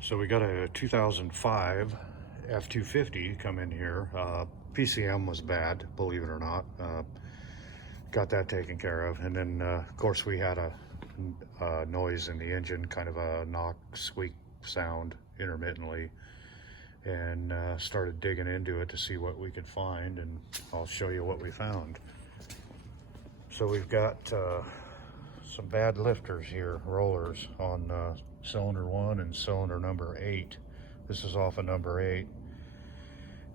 So we got a 2005 F-250 come in here. PCM was bad, believe it or not. Got that taken care of. And then, of course, we had a noise in the engine, kind of a knock, squeak sound intermittently. And started digging into it to see what we could find. And I'll show you what we found. So we've got some bad lifters here, rollers on cylinder 1 and cylinder number 8. This is off of number 8,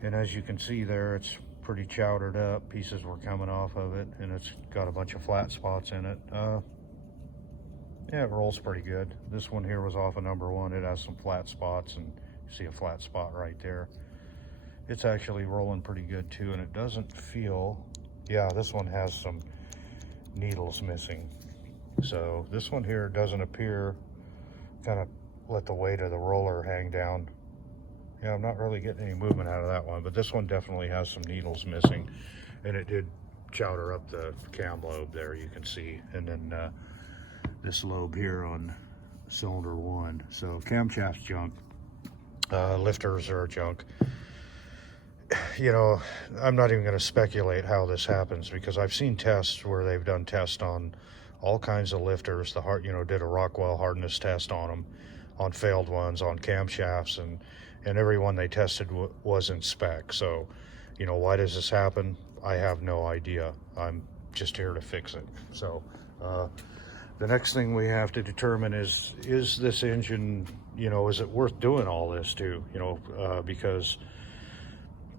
and as you can see there, it's pretty chowdered up. Pieces were coming off of it, and it's got a bunch of flat spots in it. Yeah, it rolls pretty good. This one here was off of number 1. It has some flat spots, and you see a flat spot right there. It's actually rolling pretty good too, and it doesn't feel, yeah, this one has some needles missing. So this one here doesn't appear, kind of let the weight of the roller hang down. Yeah, I'm not really getting any movement out of that one, but this one definitely has some needles missing, and it did chowder up the cam lobe there, you can see, and then this lobe here on cylinder 1. So camshaft's junk, lifters are junk. You know, I'm not even going to speculate how this happens, because I've seen tests where they've done tests on all kinds of lifters. The heart, you know, did a Rockwell hardness test on them, on failed ones, on camshafts, and every one they tested was in spec. So, you know, why does this happen? I have no idea. I'm just here to fix it. So, the next thing we have to determine is this engine, you know, is it worth doing all this to? You know, because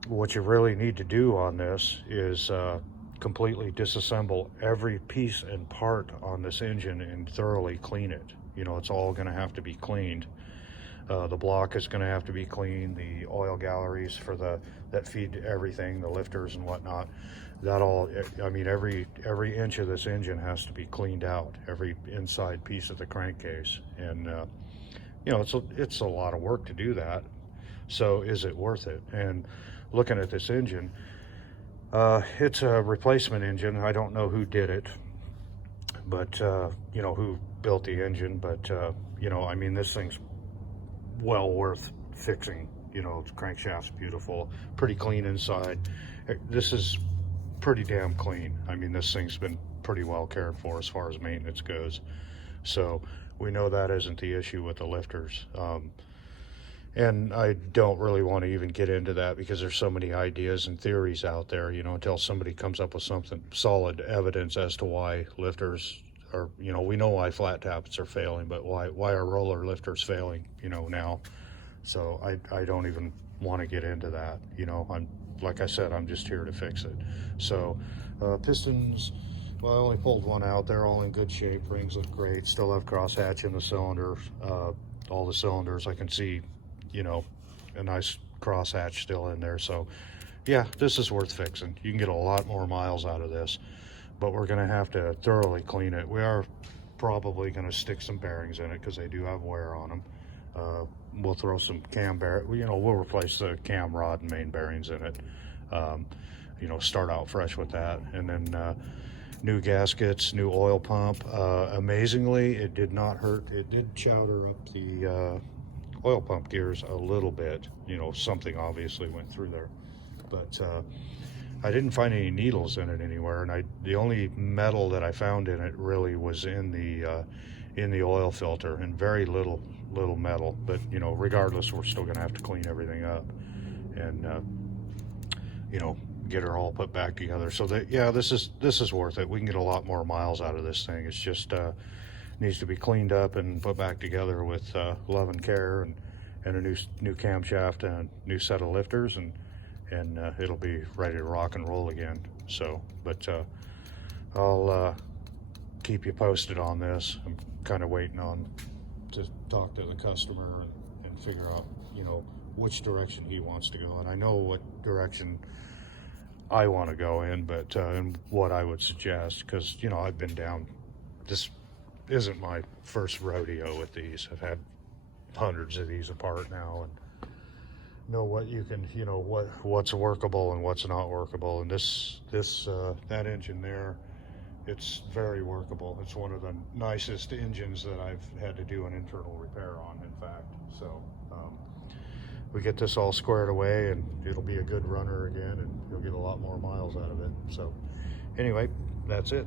what you really need to do on this is completely disassemble every piece and part on this engine and thoroughly clean it. You know, it's all going to have to be cleaned. The block is going to have to be cleaned. The oil galleries for that feed everything, the lifters and whatnot, that all, I mean, every inch of this engine has to be cleaned out, every inside piece of the crankcase. And you know, it's a lot of work to do that. So is it worth it? And looking at this engine, it's a replacement engine. I don't know who did it, but you know, who built the engine, but you know, I mean, this thing's well worth fixing. You know, the crankshaft's beautiful, pretty clean inside. This is pretty damn clean. I mean, this thing's been pretty well cared for as far as maintenance goes. So we know that isn't the issue with the lifters. And I don't really want to even get into that, because there's so many ideas and theories out there, you know, until somebody comes up with something solid evidence as to why lifters are, you know, we know why flat taps are failing, but why are roller lifters failing, you know, now. So I don't even want to get into that, you know. Like I said, I'm just here to fix it. So pistons, well, I only pulled one out. They're all in good shape. Rings look great. Still have crosshatch in the cylinder. All the cylinders, I can see, you know, a nice crosshatch still in there. So yeah, this is worth fixing. You can get a lot more miles out of this, but we're going to have to thoroughly clean it. We are probably going to stick some bearings in it, because they do have wear on them. We'll throw some cam you know, we'll replace the cam rod and main bearings in it. You know, start out fresh with that. And then new gaskets, new oil pump. Amazingly, it did not hurt. It did chowder up the oil pump gears a little bit. You know, something obviously went through there, but I didn't find any needles in it anywhere. And the only metal that I found in it really was in the oil filter, and very little metal. But you know, regardless, we're still going to have to clean everything up and you know, get her all put back together. So that, yeah, this is worth it. We can get a lot more miles out of this thing. It's just needs to be cleaned up and put back together with love and care, and a new camshaft and a new set of lifters, and it'll be ready to rock and roll again. So, but I'll keep you posted on this. I'm kind of waiting to talk to the customer and figure out, you know, which direction he wants to go. And I know what direction I want to go in, but and what I would suggest, because, you know, I've been down, this isn't my first rodeo with these. I've had hundreds of these apart now, and know what you can, you know, what's workable and what's not workable. And that engine there it's very workable. It's one of the nicest engines that I've had to do an internal repair on, in fact. So we get this all squared away and it'll be a good runner again, and you'll get a lot more miles out of it. So anyway, that's it.